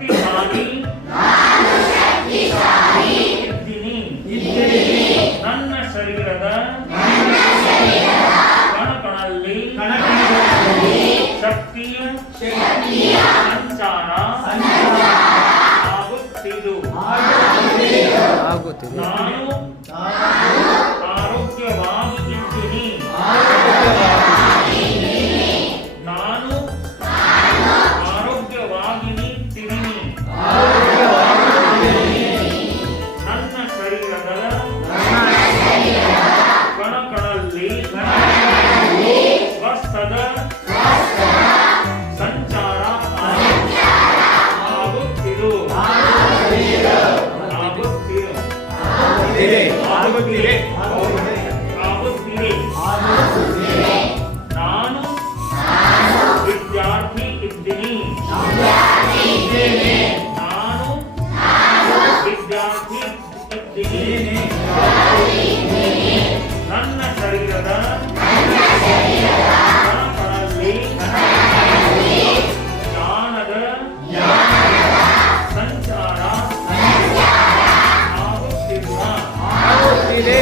ಶಕ್ತಿಶಾಲಿ ಇದ್ದೀನಿ. ನನ್ನ ಶರೀರದ ಕಣಕಣಲ್ಲಿ ಶಕ್ತಿಯ ಸಂಚಾರ ಆಗುತ್ತಿದೆ. ನಾನು ಆರೋಗ್ಯವಾಗಿ ಇದ್ದೀನಿ. ನಾನು ಆರೋಗ್ಯವಾಗಿ ನಿಂತಿದ್ದೀನಿ. ನನ್ನ ಶರೀರದ ಕಣಕಣಲ್ಲಿ ಸ್ವಸ್ಥದ ಸಂಚಾರ ಆಗುತ್ತಿರು. ನಾನು ವಿದ್ಯಾರ್ಥಿ ಇದ್ದೀನಿ. ನಾನು ವಿದ್ಯಾರ್ಥಿ ಇದ್ದೀನಿ. ನನ್ನ ಶರೀರದ ಕಣಕಣಲ್ಲಿ ಜ್ಞಾನದ ಸಂಚಾರ ಆಗುತ್ತಿದೆ.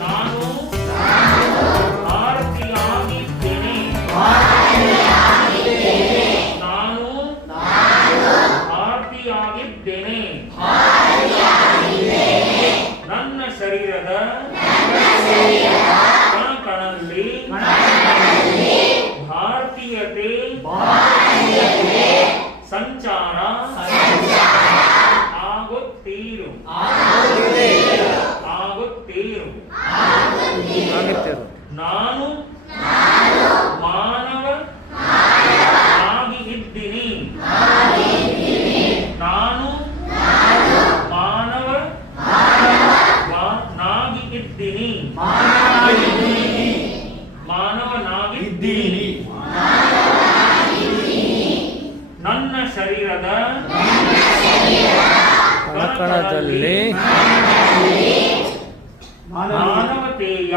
ನಾನು ಭಾರತೀಯಾಗಿದ್ದೇನೆ. ನಾನು ಭಾರತೀಯಾಗಿದ್ದೇನೆ. ನನ್ನ ಶರೀರದ ಕಣಕಣಲ್ಲಿ ಭಾರತೀಯತೆ ಸಂಚಾರ ಆಗುತ್ತೀರು. ನಾನು ಮಾನವ ಆಗಿ ಇದ್ದೀನಿ. ನಾನು ಮಾನವ ನಾಗಿ ಇದ್ದೀನಿ. ಮಾನವನಾಗಿದ್ದೀನಿ. ನನ್ನ ಶರೀರದ ಕಣಕಣದಲ್ಲಿ ಮಾನವತೆಯ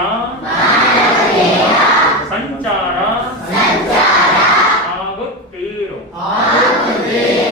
ಸಂಚಾರ